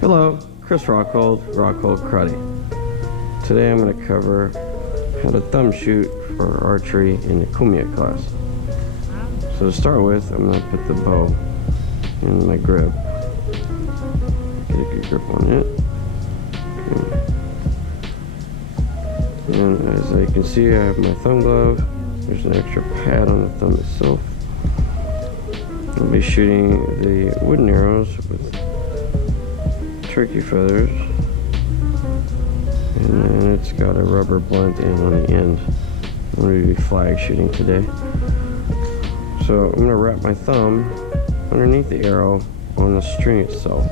Hello, Chris Rockhold, Rockhold Karate. Today I'm going to cover how to thumb shoot for archery in the Kummooyeh class. So to start with, I'm going to put the bow in my grip. Get a good grip on it. Okay. And as you can see, I have my thumb glove. There's an extra pad on the thumb itself. I'll be shooting the wooden arrows with turkey feathers, and then it's got a rubber blunt end on the end. I'm going to be flag shooting today. So I'm going to wrap my thumb underneath the arrow on the string itself.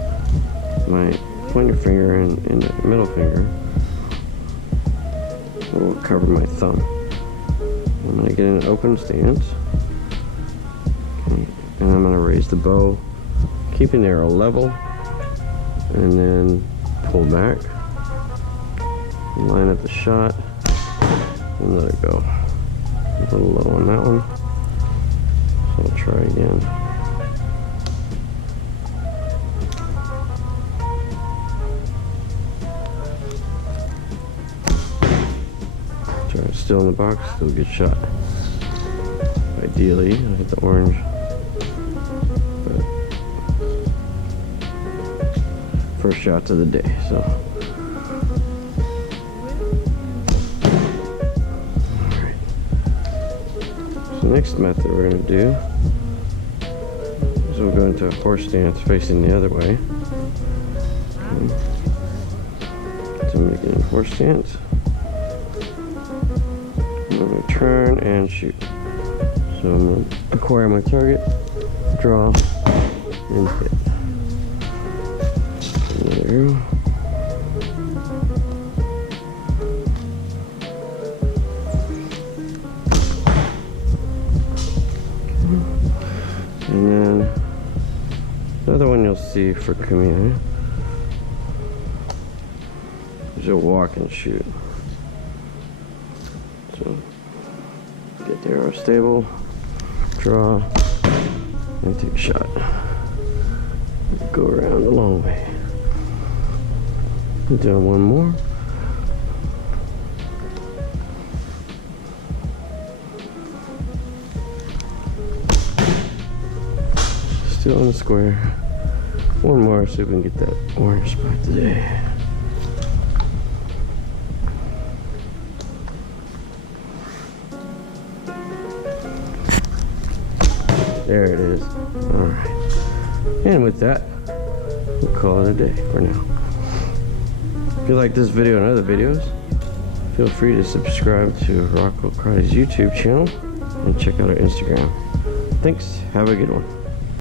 My pointer finger and the middle finger will cover my thumb. I'm going to get in an open stance. Okay. And I'm going to raise the bow, keeping the arrow level, and then pull back, and line up the shot, and let it go. A little low on that one, so I'll try again. Try it still in the box, still a good shot. Ideally, I hit the orange. First shots of the day, so alright. So next method we're going to do is we'll go into a horse stance facing the other way. Okay. So I'm going to get in horse stance. I'm going to turn and shoot. So I'm going to acquire my target, draw, and hit. There. And then another one you'll see for Kummooyeh is a walk and shoot. So get the arrow stable, draw, and take a shot. Go around a long way. Do one more. Still in the square. One more, so we can get that orange spot today. There it is. Alright. And with that, we'll call it a day for now. If you like this video and other videos, feel free to subscribe to Rockhold Karate's YouTube channel and check out our Instagram. Thanks. Have a good one.